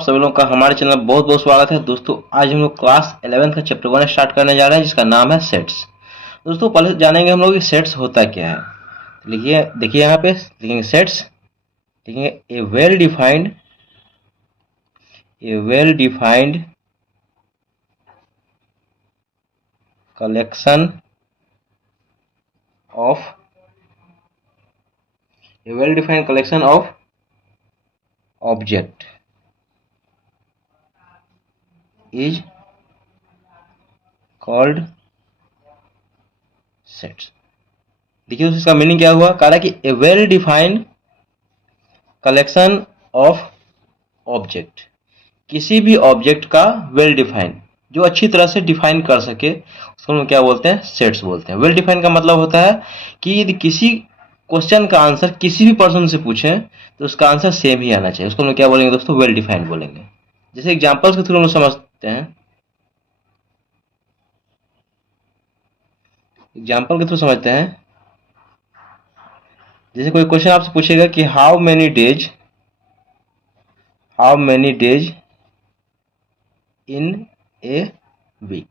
आप सभी लोगों का हमारे चैनल में बहुत बहुत स्वागत है। दोस्तों आज हम लोग क्लास 11 का चैप्टर 1 स्टार्ट करने जा रहे हैं जिसका नाम है सेट्स। दोस्तों पहले जानेंगे हम लोग कि सेट्स होता क्या है। तो लिखिए, देखिए यहाँ पे लिखेंगे सेट्स, लिखेंगे a well defined collection of object is called sets. देखिए दोस्तों इसका मीनिंग क्या हुआ, कह रहा है कि a well defined collection of object, किसी भी ऑब्जेक्ट का वेल डिफाइन, जो अच्छी तरह से डिफाइन कर सके, उसको हम क्या बोलते हैं, सेट्स बोलते हैं। वेल डिफाइन का मतलब होता है कि यदि किसी क्वेश्चन का आंसर किसी भी पर्सन से पूछें तो उसका आंसर सेम ही आना चाहिए, उसको हम क्या बोलेंगे दोस्तों, वेल डिफाइंड बोलेंगे। जैसे एग्जांपल्स के थ्रू हम समझते हैं, एग्जाम्पल के थ्रू समझते हैं। जैसे कोई क्वेश्चन आपसे पूछेगा कि how many days in a week,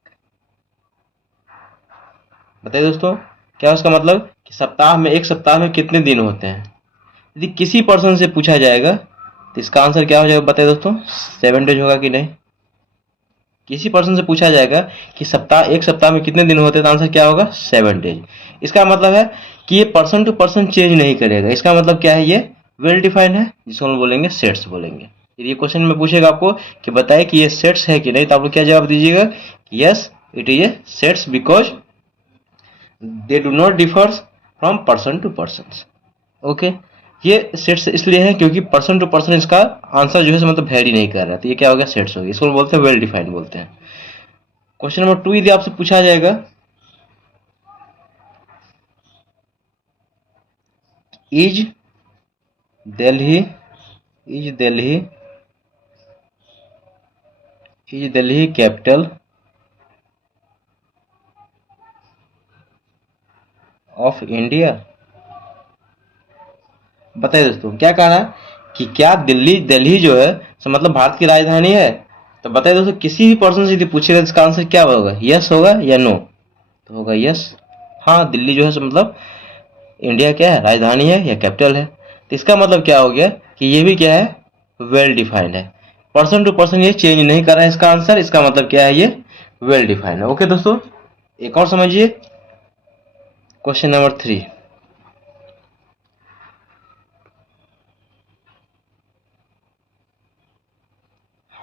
बताइए दोस्तों क्या उसका मतलब कि एक सप्ताह में कितने दिन होते हैं। यदि किसी पर्सन से पूछा जाएगा तो इसका आंसर क्या हो जाएगा, बताइए दोस्तों, 7 डेज होगा कि नहीं। किसी पर्सन से पूछा जाएगा कि एक सप्ताह में कितने दिन होते हैं, तो आंसर क्या होगा, 7 डेज। इसका मतलब है कि ये पर्सन टू पर्सन चेंज नहीं करेगा। इसका मतलब क्या है, ये वेल डिफाइंड है, जिसको हम बोलेंगे सेट्स बोलेंगे। यदि ये क्वेश्चन में पूछेगा आपको कि बताइए कि ये सेट्स है कि नहीं, तो आप लोग क्या जवाब दीजिएगा, yes it is a sets because they do not differ from person to person. Okay, ये सेट्स इसलिए है क्योंकि पर्सन टू पर्सन इसका आंसर जो है मतलब वेरी नहीं कर रहा है, तो ये क्या हो गया, सेट्स हो गया। इसको बोलते हैं वेल डिफाइंड बोलते हैं। क्वेश्चन नंबर 2 यदि आपसे पूछा जाएगा is Delhi capital of India, बताइए दोस्तों क्या कह रहा है कि क्या दिल्ली जो है तो मतलब भारत की राजधानी है। तो बताइए दोस्तों किसी भी पर्सन से यदि पूछेगा इसका आंसर क्या होगा, यस होगा या नो, तो होगा यस। हाँ, दिल्ली जो है सो मतलब इंडिया क्या है, राजधानी है या कैपिटल है। तो इसका मतलब क्या हो गया कि ये भी क्या है, वेल डिफाइंड है। पर्सन टू पर्सन ये चेंज नहीं कर रहा है इसका आंसर, इसका मतलब क्या है, ये वेल डिफाइंड है। ओके दोस्तों, एक और समझिए question number 3।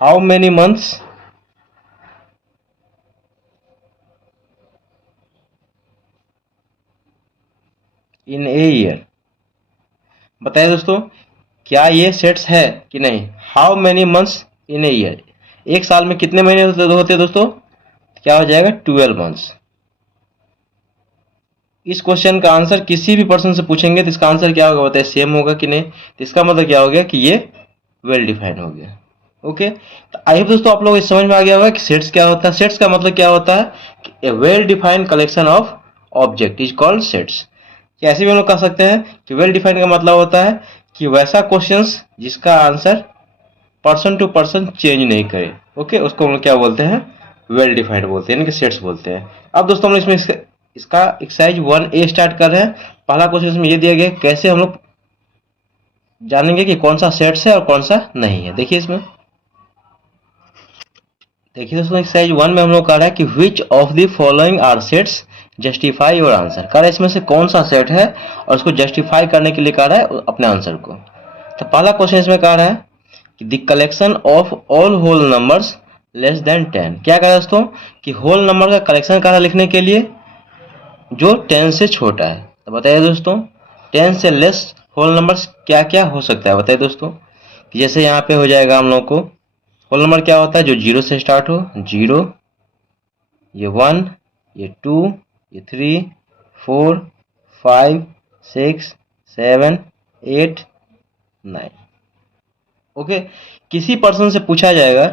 How many months in a year, बताइए दोस्तों क्या ये सेट्स है कि नहीं। How many months in a year, एक साल में कितने महीने होते हैं दोस्तों, क्या हो जाएगा, 12 मंथ्स। इस क्वेश्चन का आंसर किसी भी पर्सन से पूछेंगे तो इसका आंसर क्या होगा, बताइए, सेम होगा कि नहीं। तो इसका मतलब क्या हो गया कि ये वेल डिफाइंड हो गया। ओके, तो आई होप दोस्तों आप लोग समझ में आ गया होगा कि सेट्स क्या होता है। सेट्स का मतलब क्या होता है कि a well defined collection of object is called sets. ऐसे भी हम लोग कह सकते हैं कि वेल डिफाइंड का मतलब होता है कि वैसा क्वेश्चंस जिसका answer person to person change नहीं करे। ओके, उसको हम लोग क्या बोलते हैं, वेल डिफाइंड बोलते हैं, यानी कि सेट्स बोलते हैं। अब दोस्तों हम लोग इसमें इसका एक्सरसाइज 1A स्टार्ट कर रहे हैं। पहला क्वेश्चन इसमें ये दिया गया है, कैसे हम लोग जानेंगे कि कौन सा सेट्स है और कौन सा नहीं है। देखिए इसमें, देखिए दोस्तों एक्सरसाइज 1 में हम लोग कह रहा है कि which of the following are sets justify your answer, कह रहा है इसमें से कौन सा सेट है और उसको जस्टिफाई करने के लिए कह रहा है अपने आंसर को। तो पहला क्वेश्चन इसमें कह रहा है कि the collection of all whole numbers less than 10, क्या कह रहा है दोस्तों कि होल नंबर का कलेक्शन कह रहा है लिखने के लिए जो 10 से छोटा है। तो बताइए दोस्तों 10 से लेस होल नंबर्स क्या क्या हो सकता है, बताइए दोस्तों। जैसे यहाँ पे हो जाएगा हम लोग को होल नंबर क्या होता है, जो 0 से स्टार्ट हो, 0, ये 1, ये 2, ये 3, 4, 5, 6, 7, 8, 9। ओके, किसी पर्सन से पूछा जाएगा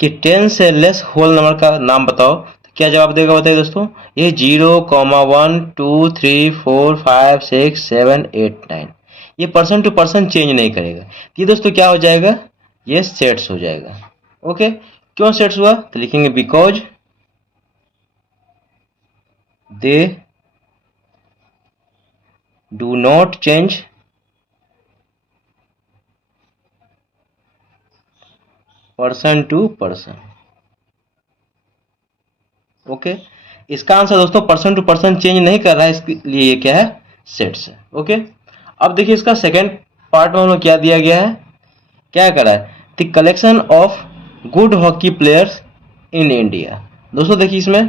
कि 10 से लेस होल नंबर का नाम बताओ, तो क्या जवाब देगा, बताइए दोस्तों। ये 0,1 2 3 4 5 6 7 8 9, ये पर्सन टू पर्सन चेंज नहीं करेगा। ये दोस्तों क्या हो जाएगा, ये सेट्स हो जाएगा। ओके, क्यों सेट्स हुआ तो लिखेंगे because they do not change person to person. Okay, इसका आंसर दोस्तों पर्सन टू पर्सन चेंज नहीं कर रहा है, इसके लिए ये क्या है, सेट्स है। ओके, अब देखिए इसका सेकेंड पार्ट में हम लोग क्या दिया गया है, क्या करा है, the collection of good hockey players in India. दोस्तों देखिए इसमें,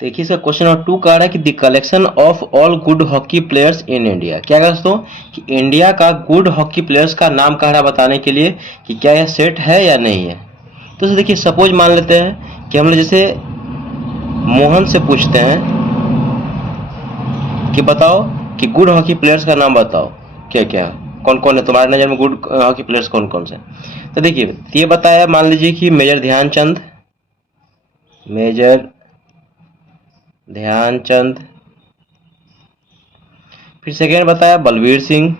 देखिए इसका क्वेश्चन नंबर 2 कह रहा है कि the collection of all good hockey players in India. क्या कह दोस्तों कि इंडिया का गुड हॉकी प्लेयर्स का नाम कह रहा है बताने के लिए कि क्या यह सेट है या नहीं है। तो देखिए सपोज मान लेते हैं कि हम लोग जैसे मोहन से पूछते हैं कि बताओ कि गुड हॉकी प्लेयर्स का नाम बताओ, क्या क्या कौन कौन है तुम्हारे नज़र में गुड हॉकी प्लेयर्स कौन कौन से। तो देखिए ये बताया, मान लीजिए कि मेजर ध्यानचंद, मेजर ध्यानचंद, फिर सेकेंड बताया बलवीर सिंह,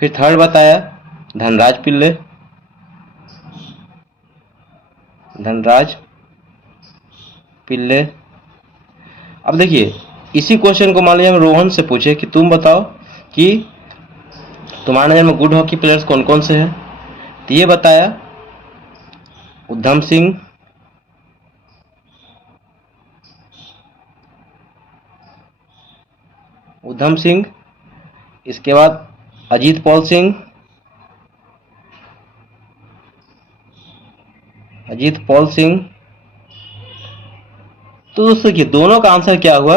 फिर थर्ड बताया धनराज पिल्ले, धनराज पिल्ले। अब देखिए इसी क्वेश्चन को मान लीजिए हम रोहन से पूछे कि तुम बताओ कि तुम्हारे नजर में गुड हॉकी प्लेयर्स कौन कौन से हैं, तो ये बताया उद्धम सिंह, उद्धम सिंह, इसके बाद अजीत पॉल सिंह, अजीत पॉल सिंह। तो दोस्तों देखिए दोनों का आंसर क्या हुआ,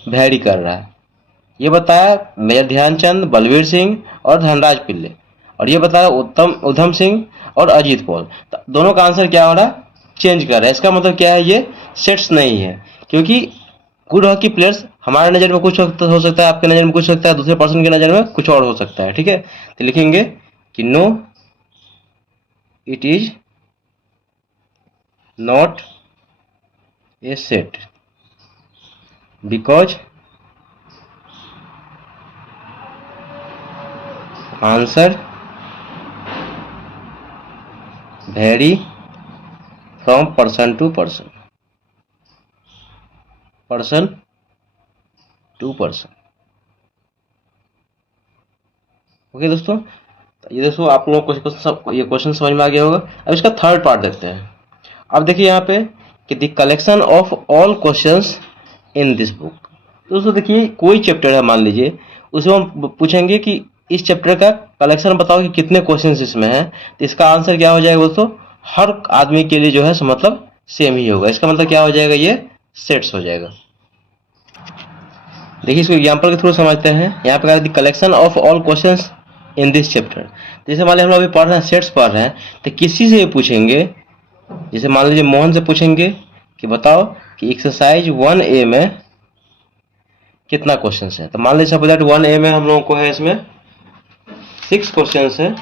वैरी कर रहा है। ये बताया मेजर ध्यानचंद, बलवीर सिंह और धनराज पिल्ले, और ये बताया उद्धम सिंह और अजीत पॉल। तो दोनों का आंसर क्या हो रहा है, चेंज कर रहा है। इसका मतलब क्या है, ये सेट्स नहीं है, क्योंकि गुड हॉकी प्लेयर्स हमारे नज़र में कुछ हो सकता है, आपके नज़र में कुछ हो सकता है, दूसरे पर्सन की नज़र में कुछ और हो सकता है। ठीक है, तो लिखेंगे कि no it is not a set because answer vary from person to person, person to person. Okay दोस्तों, तो ये दोस्तों आप लोगों को ये क्वेश्चन समझ में आ गया होगा। अब इसका थर्ड पार्ट देखते हैं। अब देखिए यहाँ पे कि the collection of all questions in this book. तो दोस्तों देखिए कोई चैप्टर है मान लीजिए, उसमें हम पूछेंगे कि इस चैप्टर का कलेक्शन बताओ कि कितने क्वेश्चंस इसमें हैं, तो इसका आंसर क्या हो जाएगा दोस्तों, हर आदमी के लिए जो है मतलब सेम ही होगा। इसका मतलब क्या हो जाएगा, ये सेट्स हो जाएगा। देखिए इसको एग्जाम्पल के थ्रू समझते हैं। यहाँ पे the collection of all questions in this chapter. जैसे मान लीजिए हम लोग अभी पढ़ रहे हैं, सेट्स पढ़ रहे हैं, तो किसी से भी पूछेंगे, जैसे मान लीजिए मोहन से पूछेंगे कि बताओ कि एक्सरसाइज 1A में कितना क्वेश्चन है, तो मान लीजिए सपोज दैट 1A में हम लोगों को है इसमें 6 क्वेश्चन है।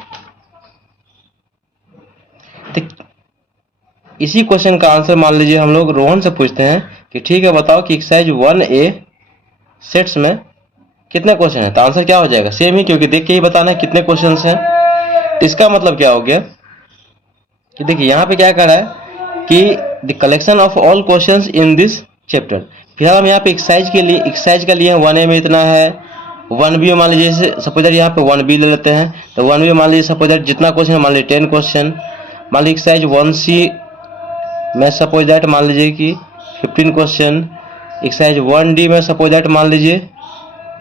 तो इसी क्वेश्चन का आंसर मान लीजिए हम लोग रोहन से पूछते हैं कि ठीक है बताओ कि एक्सरसाइज 1A सेट्स में कितने क्वेश्चन है, तो आंसर क्या हो जाएगा, सेम ही, क्योंकि देख के ही बताना है कितने क्वेश्चन हैं। इसका मतलब क्या हो गया कि देखिए यहाँ पे क्या कर रहा है कि the collection of all questions in this chapter. फिर हम यहाँ पे एक्सरसाइज का लिए 1A में इतना है, 1B में मान लीजिए सपोज दैट यहाँ पे 1B ले लेते हैं, तो 1B में मान लीजिए सपोज दैट जितना क्वेश्चन है मान लीजिए 10 क्वेश्चन। मान लीजिए एक्सरसाइज 1C में सपोज दैट मान लीजिए कि 15 क्वेश्चन। एक्सरसाइज 1D में सपोज दैट मान लीजिए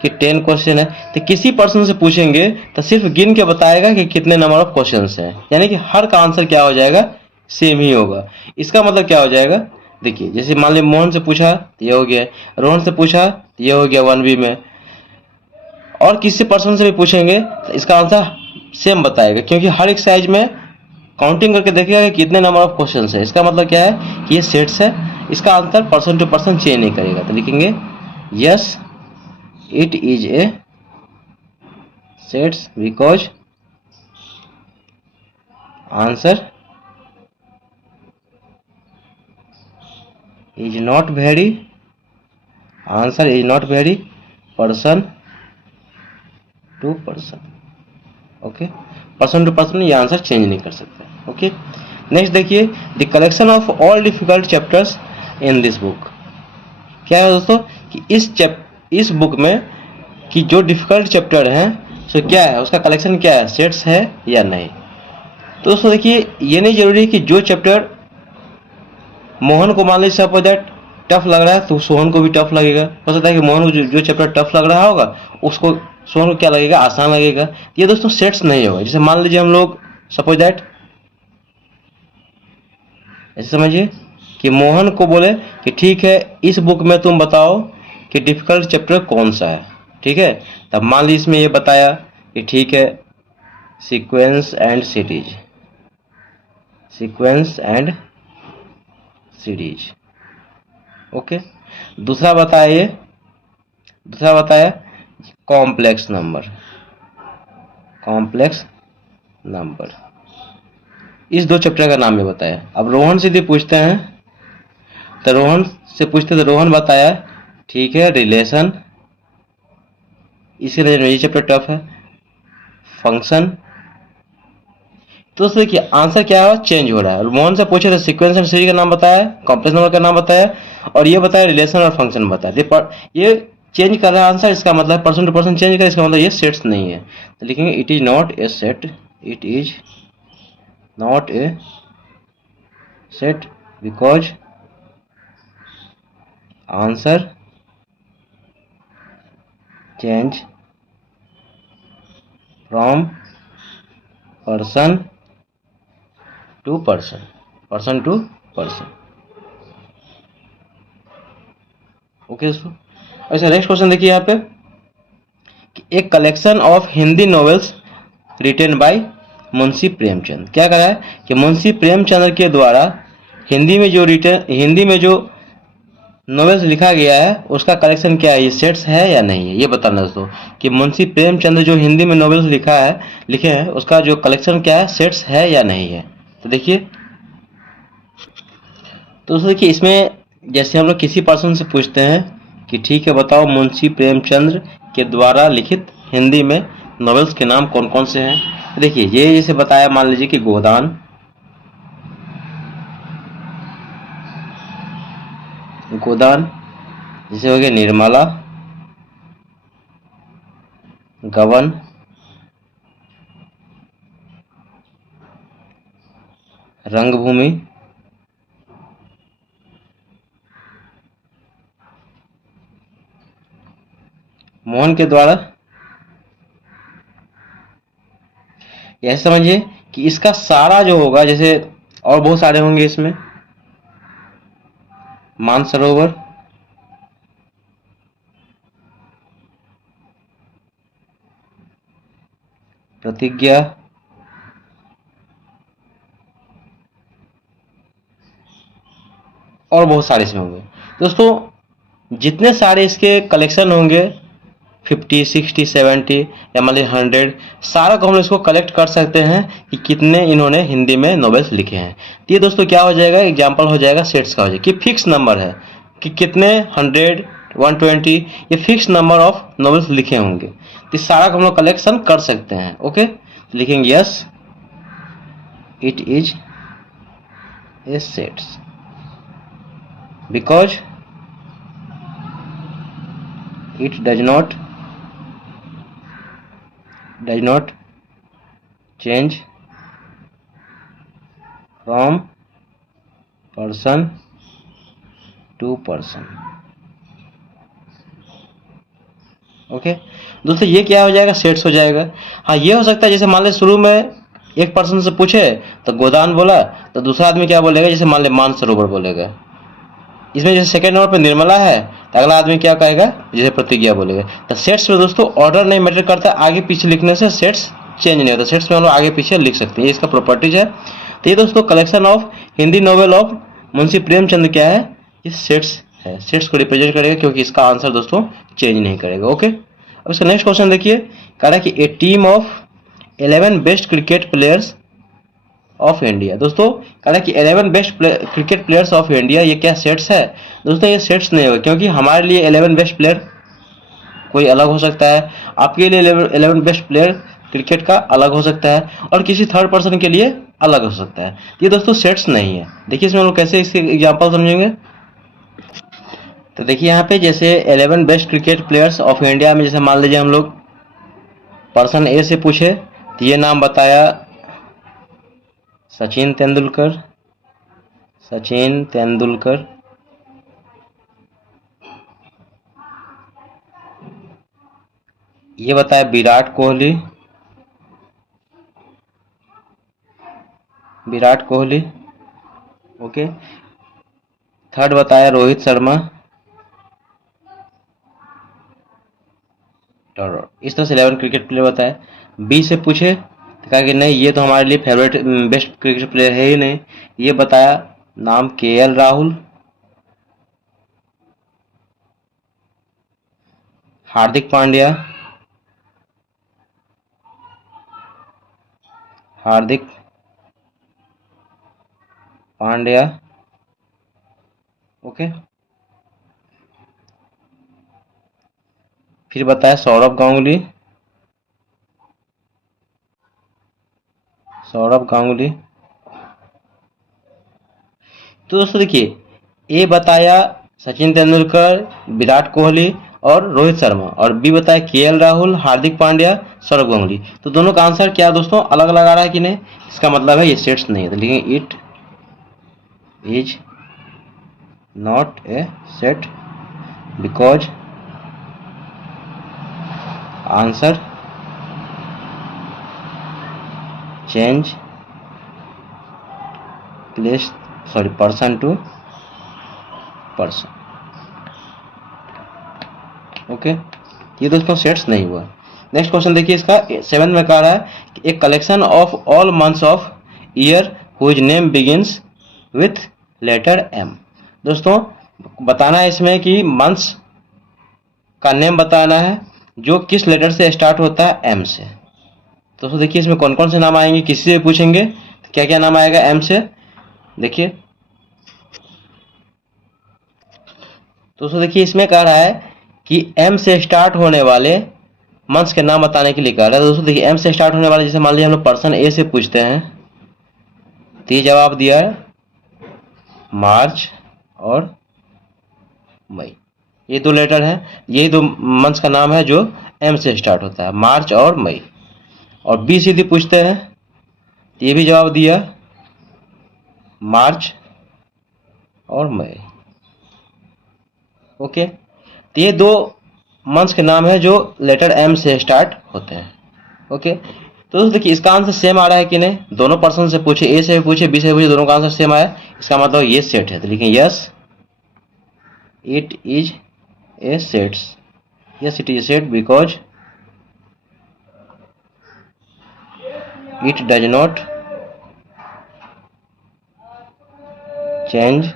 कि 10 क्वेश्चन है। तो किसी पर्सन से पूछेंगे तो सिर्फ गिन के बताएगा कि कितने नंबर ऑफ क्वेश्चंस हैं, यानी कि हर का आंसर क्या हो जाएगा, सेम ही होगा। इसका मतलब क्या हो जाएगा, देखिए जैसे मान लीजिए मोहन से पूछा तो ये हो गया, रोहन से पूछा तो ये हो गया 1B में, और किसी पर्सन से भी पूछेंगे तो इसका आंसर सेम बताएगा, क्योंकि हर एक साइज में काउंटिंग करके देखेगा कि कितने नंबर ऑफ क्वेश्चन है। इसका मतलब क्या है कि ये सेट्स है, इसका answer person to person change नहीं करेगा। तो लिखेंगे yes it is a sets because answer is not vary, answer is not vary person to person. Okay, person to person ये आंसर चेंज नहीं कर सकते। ओके, नेक्स्ट देखिए, the collection of all difficult chapters in this book. क्या है दोस्तों कि इस बुक में कि जो डिफिकल्ट चैप्टर हैं सो क्या है, उसका कलेक्शन क्या है, सेट्स है या नहीं। तो दोस्तों देखिए, ये नहीं जरूरी कि जो चैप्टर मोहन को मान लीजिए सपोज दैट टफ लग रहा है तो सोहन को भी टफ लगेगा। हो सकता है कि मोहन को जो चैप्टर टफ लग रहा होगा उसको सोहन को क्या लगेगा, आसान लगेगा। ये दोस्तों सेट्स नहीं होगा। जैसे मान लीजिए हम लोग सपोज दैट ऐसे समझिए कि मोहन को बोले कि ठीक है इस बुक में तुम बताओ कि डिफिकल्ट चैप्टर कौन सा है। ठीक है, तब मान लीजिए इसमें ये बताया कि ठीक है sequence and series, sequence and series. Okay, दूसरा बताया कॉम्प्लेक्स नंबर, कॉम्प्लेक्स नंबर। इस दो चैप्टर का नाम ये बताया। अब रोहन से यदि पूछते हैं तो रोहन बताया ठीक है रिलेशन, इसी वजह में ये चैप्टर टफ है। फंक्शन, तो देखिए आंसर क्या है, चेंज हो रहा है। मोहन से पूछे तो सीक्वेंस एंड सीरीज का नाम बताया, कॉम्प्लेक्स नंबर का नाम बताया और ये बताया रिलेशन और फंक्शन बताया। ये चेंज कर रहा है आंसर, इसका मतलब पर्सन टू पर्सन चेंज कर, इसका मतलब ये सेट्स नहीं है। तो लिखेंगे it is not a set, it is not a set because answer change from person to person, person to person. Okay दोस्तों, अच्छा नेक्स्ट क्वेश्चन देखिए यहाँ पे कि एक collection of Hindi novels written by Munshi Premchand. क्या कहा है कि मुंशी प्रेमचंद के द्वारा हिंदी में जो नॉवेल्स लिखा गया है उसका कलेक्शन क्या है, ये सेट्स है या नहीं है, ये बताना दोस्तों कि मुंशी प्रेमचंद जो हिंदी में नॉवेल्स लिखे हैं उसका जो कलेक्शन क्या है, सेट्स है या नहीं है। तो देखिए, तो दोस्तों देखिए इसमें जैसे हम लोग किसी पर्सन से पूछते हैं कि ठीक है बताओ मुंशी प्रेमचंद के द्वारा लिखित हिंदी में नॉवेल्स के नाम कौन कौन से हैं। तो देखिए ये जैसे बताया, मान लीजिए कि गोदान, जैसे हो गया निर्मला, गबन, रंगभूमि, मोहन के द्वारा। यह समझिए कि इसका सारा जो होगा, जैसे और बहुत सारे होंगे इसमें, मानसरोवर, प्रतिज्ञा, और बहुत सारे इसमें होंगे। दोस्तों जितने सारे इसके कलेक्शन होंगे 50, 60, 70 या मान लीजिए 100, सारा को हम लोग इसको कलेक्ट कर सकते हैं कि कितने इन्होंने हिंदी में नॉवेल्स लिखे हैं। तो ये दोस्तों क्या हो जाएगा, एग्जाम्पल हो जाएगा सेट्स का, हो जाएगा कि फिक्स नंबर है कि कितने 100, 120 ये फिक्स नंबर ऑफ नॉवेल्स लिखे होंगे। तो इस सारा को हम लोग कलेक्शन कर सकते हैं। ओके, तो लिखेंगे yes it is a sets because it does not change from person to person। Okay दोस्तों, ये क्या हो जाएगा, सेट्स हो जाएगा। हाँ ये हो सकता है जैसे मान ले शुरू में एक पर्सन से पूछे तो गोदान बोला, तो दूसरा आदमी क्या बोलेगा, जैसे मान ले मानसरोवर बोलेगा। इसमें जैसे सेकंड नंबर पे निर्मला है तो अगला आदमी क्या कहेगा, जैसे प्रतिज्ञा बोलेगा। तो सेट्स में दोस्तों ऑर्डर नहीं मैटर करता, आगे पीछे लिखने से सेट्स चेंज नहीं होता। सेट्स में हम लोग आगे पीछे लिख सकते हैं, ये इसका प्रॉपर्टीज है। तो ये दोस्तों collection of Hindi novel of Munshi Premchand क्या है, ये सेट्स है, सेट्स को रिप्रेजेंट करेगा क्योंकि इसका आंसर दोस्तों चेंज नहीं करेगा। ओके, अब इसका नेक्स्ट क्वेश्चन देखिए, कह रहा है कि a team of 11 best cricket players of India. दोस्तों कह रहा है कि 11 best cricket players of India, ये क्या सेट्स है। दोस्तों ये सेट्स नहीं होगा क्योंकि हमारे लिए 11 बेस्ट प्लेयर कोई अलग हो सकता है, आपके लिए 11 बेस्ट प्लेयर क्रिकेट का अलग हो सकता है, और किसी थर्ड पर्सन के लिए अलग हो सकता है। ये दोस्तों सेट्स नहीं है। देखिए इसमें हम लोग कैसे इसके एग्जाम्पल समझेंगे। तो देखिए यहाँ पे जैसे 11 best cricket players of India में जैसे मान लीजिए हम लोग पर्सन ए से पूछे तो ये नाम बताया सचिन तेंदुलकर, सचिन तेंदुलकर। ये बताया विराट कोहली, विराट कोहली। ओके। थर्ड बताया रोहित शर्मा। और इस तरह से 11 क्रिकेट प्लेयर बताए। बी से पूछे तो कहा कि नहीं ये तो हमारे लिए फेवरेट बेस्ट क्रिकेट प्लेयर है ही नहीं। ये बताया नाम केएल राहुल, हार्दिक पांड्या, हार्दिक पांड्या। ओके। फिर बताया सौरभ गांगुली, सौरभ गांगुली। तो दोस्तों देखिए ए बताया सचिन तेंदुलकर, विराट कोहली और रोहित शर्मा, और बी बताया केएल राहुल, हार्दिक पांड्या, सौरभ गांगुली। तो दोनों का आंसर क्या दोस्तों अलग अलग आ रहा है कि नहीं, इसका मतलब है ये सेट्स नहीं है। तो लिखेंगे it is not a set because answer change place sorry person to person. Okay. ये दोस्तों सेट्स नहीं हुआ। नेक्स्ट क्वेश्चन देखिए इसका 7 में कह रहा है कि एक collection of all months of year whose name begins with letter M. दोस्तों बताना है इसमें कि मंथ्स का नेम बताना है जो किस लेटर से स्टार्ट होता है, एम से। दोस्तों देखिए इसमें कौन कौन से नाम आएंगे, किसी से पूछेंगे तो क्या क्या नाम आएगा एम से। देखिए दोस्तों देखिए इसमें कह रहा है कि एम से स्टार्ट होने वाले मंथ्स के नाम बताने के लिए कह रहा है। दोस्तों देखिए एम से स्टार्ट होने वाले जैसे मान लीजिए हम लोग पर्सन ए से पूछते हैं तो ये जवाब दिया मार्च और मई। ये दो लेटर है, यही दो मंथ्स का नाम है जो एम से स्टार्ट होता है, मार्च और मई। और बी सीधी पूछते हैं तो ये भी जवाब दिया मार्च और मई। ओके। तो ये दो मंथ्स के नाम है जो लेटर एम से स्टार्ट होते हैं। ओके। तो दोस्तों देखिए इसका आंसर सेम आ रहा है कि नहीं, दोनों पर्सन से पूछे, ए से पूछे बी से पूछे, दोनों का आंसर सेम आया, इसका मतलब ये सेट है। तो लिखें yes it is a sets, yes it is a set because it does not change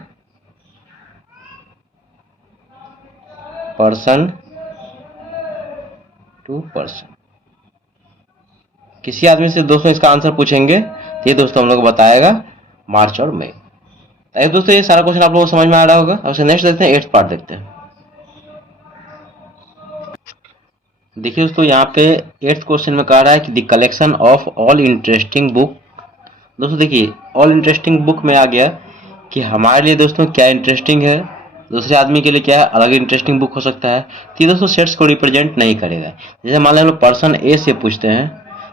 person to person. किसी आदमी से दोस्तों इसका आंसर पूछेंगे तो ये दोस्तों हम लोग को बताएगा मार्च और मई। तो दोस्तों ये सारा क्वेश्चन आप लोगों को समझ में आ रहा होगा। अब नेक्स्ट देखते हैं 8th पार्ट देखते हैं। देखिए दोस्तों यहाँ पे 8th क्वेश्चन में कह रहा है कि the collection of all interesting book. दोस्तों देखिए ऑल इंटरेस्टिंग बुक में आ गया कि हमारे लिए दोस्तों क्या इंटरेस्टिंग है, दूसरे आदमी के लिए क्या है अलग इंटरेस्टिंग बुक हो सकता है। तो ये दोस्तों सेट्स को रिप्रेजेंट नहीं करेगा। जैसे मान लीजिए हम लोग पर्सन ए से पूछते हैं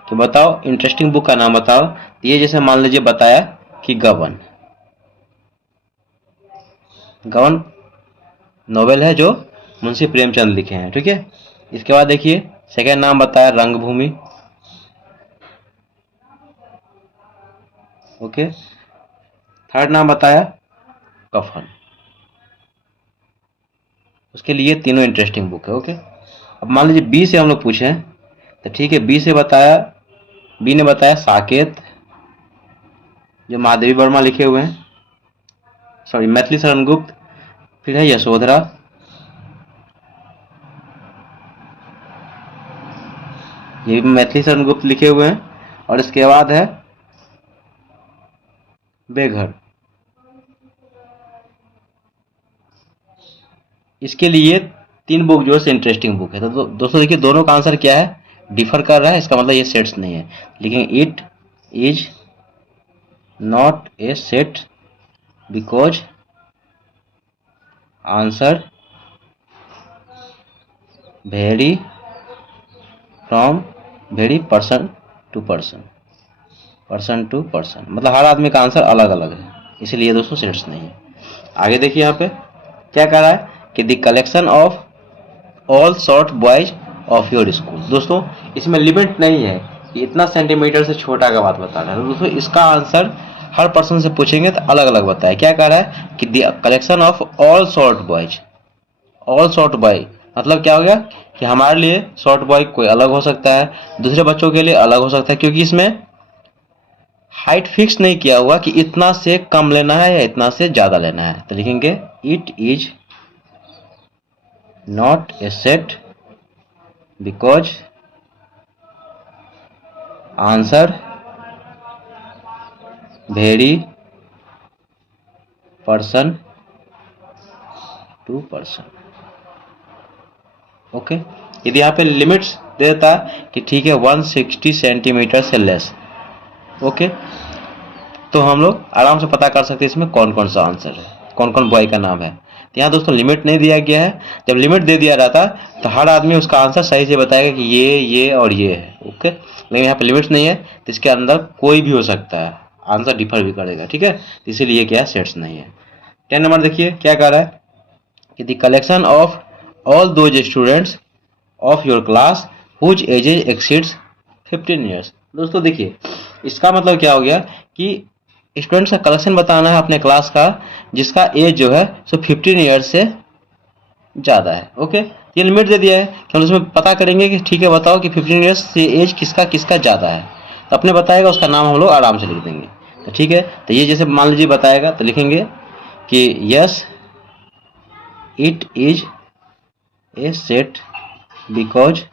कि बताओ इंटरेस्टिंग बुक का नाम बताओ, तो ये जैसे मान लीजिए बताया कि गबन। गबन नोवेल है जो मुंशी प्रेमचंद लिखे हैं, ठीक है। इसके बाद देखिए सेकेंड नाम बताया रंगभूमि। ओके। थर्ड नाम बताया कफन। उसके लिए तीनों इंटरेस्टिंग बुक है। ओके। अब मान लीजिए बी से हम लोग पूछे तो ठीक है, बी से बताया, बी ने बताया साकेत जो महादेवी वर्मा लिखे हुए हैं, सॉरी मैथिली शरण गुप्त। फिर है यशोधरा, ये भी मैथिली शरण गुप्त लिखे हुए हैं। और इसके बाद है बेघर। इसके लिए 3 बुक जो है इंटरेस्टिंग बुक है। तो दोस्तों देखिए दोनों का आंसर क्या है, डिफर कर रहा है, इसका मतलब ये सेट्स नहीं है। लेकिन it is not a set because answer vary from vary person to person, person to person, मतलब हर आदमी का आंसर अलग अलग है, इसलिए दोस्तों सेट्स नहीं है। आगे देखिए यहाँ पे क्या कह रहा है कि the collection of all short boys of your school. दोस्तों इसमें लिमिट नहीं है कि इतना सेंटीमीटर से छोटा का बात बता रहा है। तो दोस्तों इसका आंसर हर पर्सन से पूछेंगे तो अलग अलग बताए। क्या कह रहा है कि the collection of all short boys, all short boy मतलब क्या हो गया कि हमारे लिए शॉर्ट बॉय कोई अलग हो सकता है, दूसरे बच्चों के लिए अलग हो सकता है, क्योंकि इसमें हाइट फिक्स नहीं किया हुआ कि इतना से कम लेना है या इतना से ज्यादा लेना है। तो लिखेंगे it is not a set because answer vary person to person. Okay, यदि यहाँ पे लिमिट्स दे देता कि ठीक है 160 सेंटीमीटर से लेस, ओके, तो हम लोग आराम से पता कर सकते हैं इसमें कौन कौन सा आंसर है, कौन कौन बॉय का नाम है। तो यहाँ दोस्तों लिमिट नहीं दिया गया है। जब लिमिट दे दिया रहता तो हर आदमी उसका आंसर सही से बताएगा कि ये और ये है, ओके। लेकिन यहाँ पे लिमिट्स नहीं है तो इसके अंदर कोई भी हो सकता है, आंसर डिफर भी करेगा, ठीक है। तो इसीलिए क्या सेट्स नहीं है। 10 नंबर देखिए क्या कह रहा है कि the collection of all those students of your class whose ages exceeds 15 years. दोस्तों देखिए इसका मतलब क्या हो गया कि स्टूडेंट्स का कलेक्शन बताना है अपने क्लास का जिसका एज जो है सो 15 ईयर्स से ज़्यादा है, ओके। ये लिमिट दे दिया है कि हम उसमें पता करेंगे कि ठीक है बताओ कि 15 ईयर्स से एज किसका किसका ज़्यादा है। तो अपने बताएगा उसका नाम हम लोग आराम से लिख देंगे। तो ठीक है, तो ये जैसे मान लीजिए बताएगा तो लिखेंगे कि yes it is a set because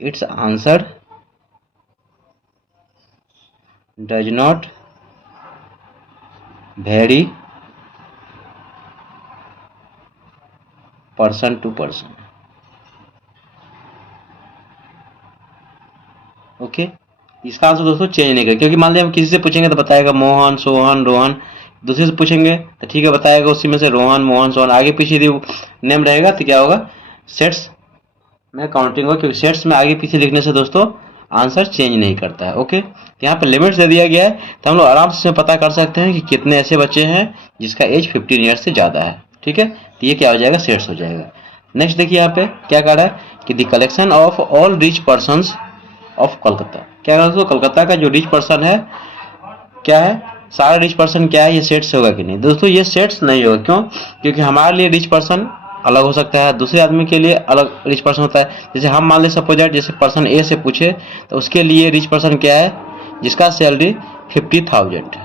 it's answer does not vary person to person, okay. इसका आंसर दोस्तों चेंज नहीं करेगा, क्योंकि मान लिया हम किसी से पूछेंगे तो बताएगा मोहन सोहन रोहन, दूसरे से पूछेंगे तो ठीक है बताएगा उसी में से रोहन मोहन सोहन, आगे पीछे यदि नेम रहेगा तो क्या होगा सेट्स में काउंटिंग होगा, क्योंकि सेट्स में आगे पीछे लिखने से दोस्तों आंसर चेंज नहीं करता है, ओके। तो यहाँ पे लिमिट्स दे दिया गया है तो हम लोग आराम से पता कर सकते हैं कि कितने ऐसे बच्चे हैं जिसका एज 15 ईयर्स से ज़्यादा है, ठीक है। तो ये क्या हो जाएगा सेट्स हो जाएगा। नेक्स्ट देखिए यहाँ पे क्या कह रहा है कि the collection of all rich persons of Kolkata. क्या कह रहा है दोस्तों, कोलकाता का जो रिच पर्सन है क्या है, सारा रिच पर्सन क्या है, ये सेट्स होगा कि नहीं। दोस्तों ये सेट्स नहीं होगा, क्यों, क्योंकि हमारे लिए रिच पर्सन अलग हो सकता है, दूसरे आदमी के लिए अलग रिच पर्सन होता है। जैसे हम मान ले सपोज जैसे पर्सन ए से पूछे तो उसके लिए रिच पर्सन क्या है जिसका सैलरी 50,000 है,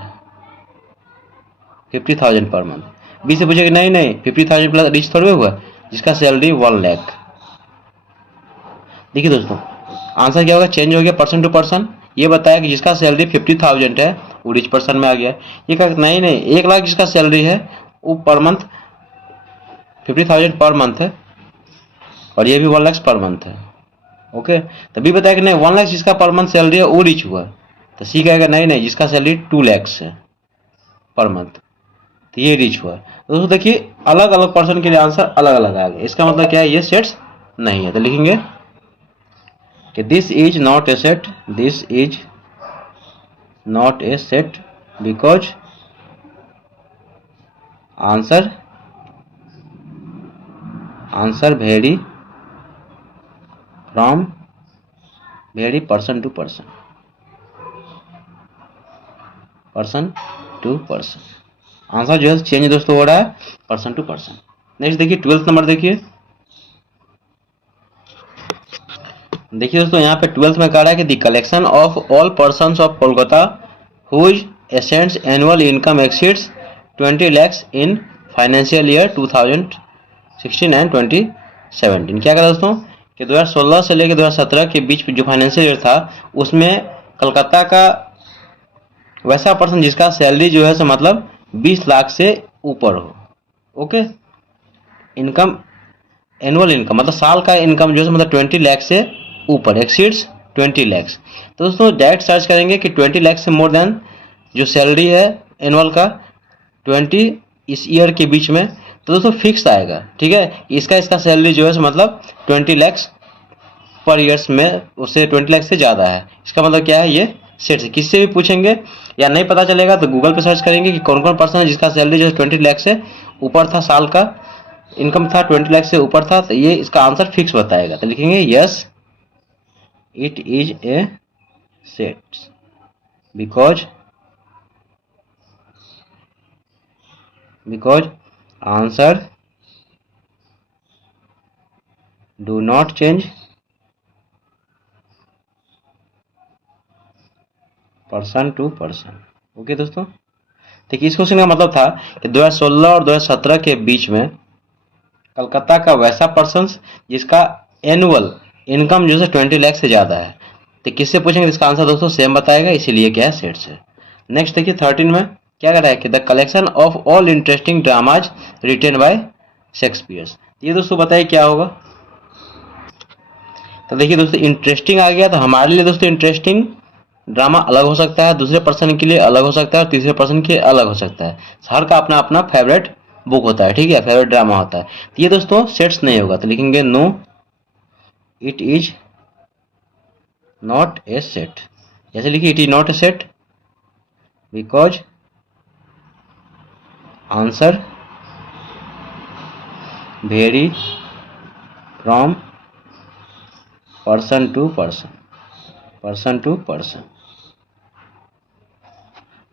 50,000 पर मंथ। बी से पूछे कि नहीं 50,000 प्लस रिच थोड़े हुआ जिसका सैलरी 1 लाख। देखिए दोस्तों आंसर क्या होगा, चेंज हो गया पर्सन टू पर्सन। ये बताया कि जिसका सैलरी 50,000 है वो रिच पर्सन में आ गया। ये कहा नहीं 1 लाख जिसका सैलरी है वो पर मंथ 50,000 पर मंथ है और ये भी 1 लाख पर मंथ है, ओके। तभी बताया कि नहीं 1 लाख जिसका पर मंथ सैलरी है वो रिच हुआ। तो सी कहेगा नहीं जिसका सैलरी 2 लाख है पर मंथ तो ये रिच हुआ। दोस्तों देखिए अलग अलग पर्सन के लिए आंसर अलग अलग आ गया, इसका मतलब क्या है ये सेट्स नहीं है। तो लिखेंगे कि this is not a set, this is not a set because answer vary from vary person to person, person to person. Answer जो है चेंज दोस्तों हो रहा है पर्सन टू पर्सन। नेक्स्ट देखिए 12th नंबर देखिए दोस्तों यहाँ पे 12th में कह रहा है कि the collection of all persons of Kolkata whose assets annual income exceeds 20 lakhs in financial year 2016 and 2017। क्या कहा दोस्तों कि 2016 से लेकर 2017 के बीच जो फाइनेंशियल ईयर था उसमें कलकत्ता का वैसा पर्सन जिसका सैलरी जो है मतलब 20 लाख से ऊपर हो। ओके, इनकम, एनुअल इनकम मतलब साल का इनकम जो है मतलब 20 लाख से ऊपर, एक्सीड्स 20 लाख। तो दोस्तों डायरेक्ट सर्च करेंगे कि 20 लाख से मोर देन जो सैलरी है एनुअल का 20 इस ईयर के बीच में, तो दोस्तों फिक्स आएगा। ठीक है, इसका सैलरी जो है मतलब 20 लाख पर ईयर्स में, उससे 20 लाख से ज़्यादा है। इसका मतलब क्या है, ये सेट से किससे भी पूछेंगे या नहीं पता चलेगा तो गूगल पे सर्च करेंगे कि कौन कौन पर्सन है जिसका सैलरी जो है 20 लाख से ऊपर था, साल का इनकम था 20 लाख से ऊपर था, तो ये इसका आंसर फिक्स बताएगा। तो लिखेंगे yes it is a set because answer do not change person to person. Okay दोस्तों, देखिए इस क्वेश्चन का मतलब था कि 2016 और 2017 के बीच में कलकत्ता का वैसा पर्सन जिसका एनुअल इनकम जो है 20 लाख से ज़्यादा है, तो किससे पूछेंगे, इसका आंसर दोस्तों सेम बताएगा, इसीलिए क्या है सेट से। नेक्स्ट देखिए 13 में क्या कह रहा है कि the collection of all interesting dramas written by Shakespeare. ये दोस्तों बताइए क्या होगा। तो देखिए दोस्तों इंटरेस्टिंग आ गया, तो हमारे लिए दोस्तों इंटरेस्टिंग ड्रामा अलग हो सकता है, दूसरे पर्सन के लिए अलग हो सकता है और तीसरे पर्सन के लिए अलग हो सकता है। हर का अपना अपना फेवरेट बुक होता है, ठीक है, फेवरेट ड्रामा होता है। तो ये दोस्तों सेट्स नहीं होगा, तो लिखेंगे no it is not a set. जैसे लिखिए it is not a set because answer vary from person to person, person to person.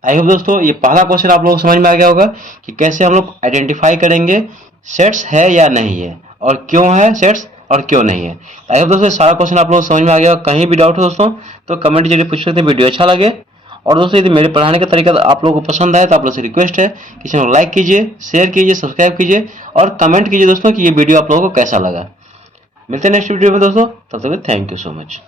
I hope दोस्तों ये पहला क्वेश्चन आप लोग समझ में आ गया होगा कि कैसे हम लोग आइडेंटिफाई करेंगे सेट्स है या नहीं है, और क्यों है सेट्स और क्यों नहीं है। आई होप दोस्तों सारा क्वेश्चन आप लोग समझ में आ गया। कहीं भी डाउट हो दोस्तों तो कमेंट जरिए पूछ सकते हैं। वीडियो अच्छा लगे और दोस्तों यदि मेरे पढ़ाने का तरीका आप लोगों को पसंद आए तो आप लोग से रिक्वेस्ट है कि चैनल लाइक कीजिए, शेयर कीजिए, सब्सक्राइब कीजिए और कमेंट कीजिए दोस्तों कि ये वीडियो आप लोगों को कैसा लगा। मिलते हैं नेक्स्ट वीडियो में दोस्तों, तब तक थैंक यू सो मच।